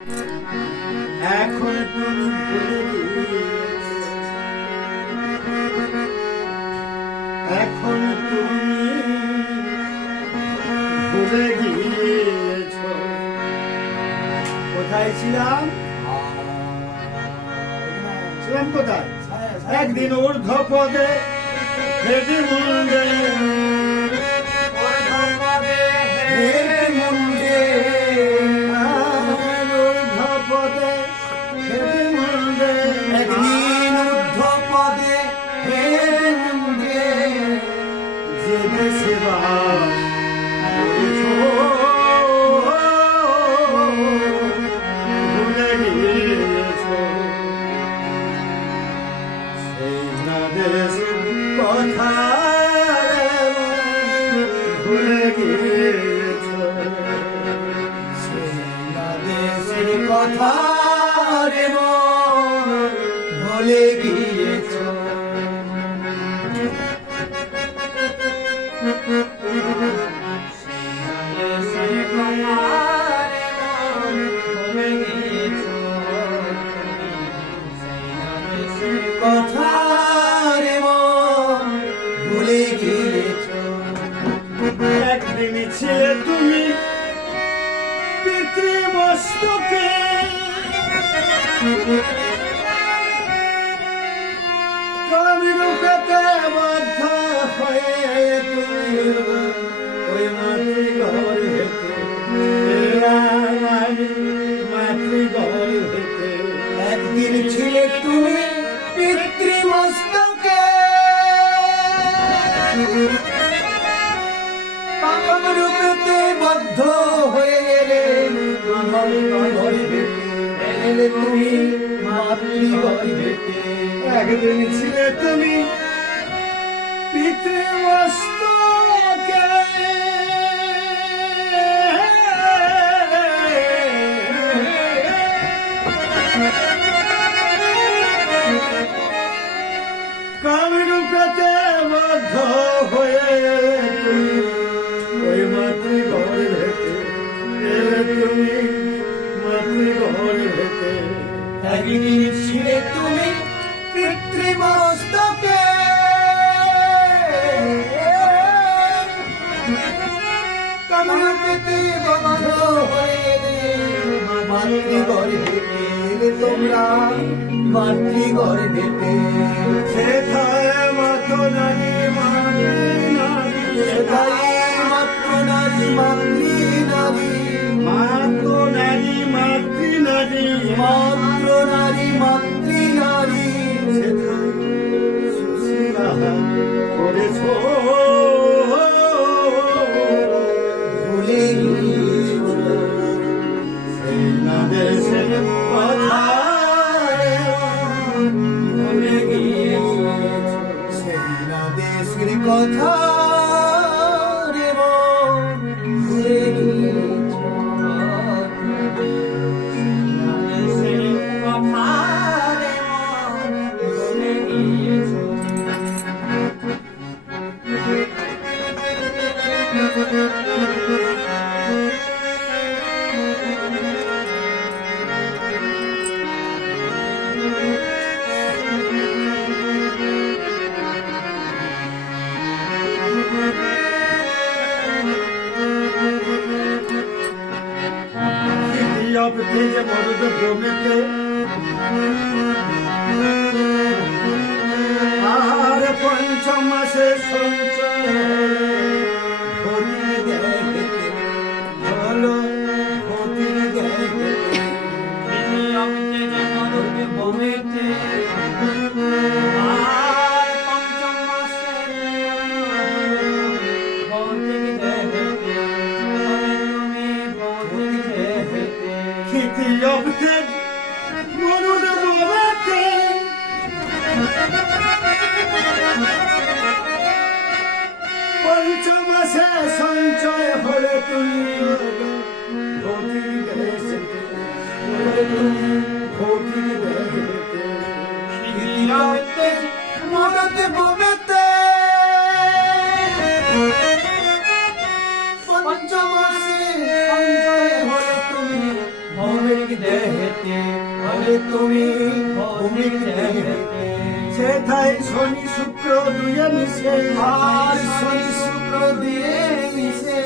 এখন তুমি ভুলে গিয়েছ, এখন তুমি ভুলে গিয়েছ কোথায় ছিলাম কোথায়? একদিন ঊর্ধ্ব পদে হেঁটে মুন্ডে একদিন ঊর্ধ্ব পদে হেরে মুন্ডে যে সেবা ভুলে গিয়েছ সেই না দেশ কথা ভুলে গিয়েছ দেশের কথা রে মন ভুলে গিয়েছ। দেশের কথা রে মন ভুলে গিয়েছ। দেশের কথা রে মন ভুলে গিয়েছ। একদিন ছিলে তুমি পিতৃমস্তকে কবিরূপেতে বদ্ধ হয়ে তুমি ওই মাতৃঘর হেতে মাতৃঘর হেতে একদিন ছিলে তুমি পিতৃমস্তকে রূপেতে বদ্ধ হয়ে গেলে এলে তুমি মাতৃগর্ভেতে। একদিন ছিলে তুমি পিতৃমস্তকে কামরূপেতে বদ্ধ হয়ে তুমি ওই মাতৃগর্ভেতে এলে তুমি মাতৃগর্ভেতে একদিন ছিলে তুমি পিতৃমস্তকে কামরূপেতে বদ্ধ হয়ে মাতৃগর্ভেতে এলে তোমরা মাতৃগর্ভেতে। সেথায় মাত নারী সেথায় মাত্র নারী মাতৃ নারী মাত নারী মাতৃ নারী মাত্র নারী মাতৃ নারী সেথায় সুশীলা করেছ ভুলে গিয়েছ। সেই না দেশের কথা ভুলে গিয়েছ সেই না দেশের কথা রে মন ভুলে গিয়েছ। সেই না দেশের কথা রে মন ভুলে গিয়েছ। অবধি যে মরদ ভূমিতে আর পঞ্চম মাসে সঞ্চয় ভরি দেখতে হলো অতি দেখতে অমিতে যে মরদ ভূমিতে আর পঞ্চম মাসে ভৌতিক দেখতে তুমি ভৌতিক দেখতে। খিতি অবধি মরদ ভূমিতে পঞ্চম মাসে সঞ্চয় হলে তুমি ভৌতিক দেখতে ভৌতিক দেখতে মরদ ভূমিতে পঞ্চম মাসে সঞ্চয় হলো তুমি ভৌমিক দেহেতে ওরে তুমি ভৌতিক দেহেতে সেথায় শনি শুক্র দুয়ে মিশে আর শনি শুক্র দিয়ে মিশে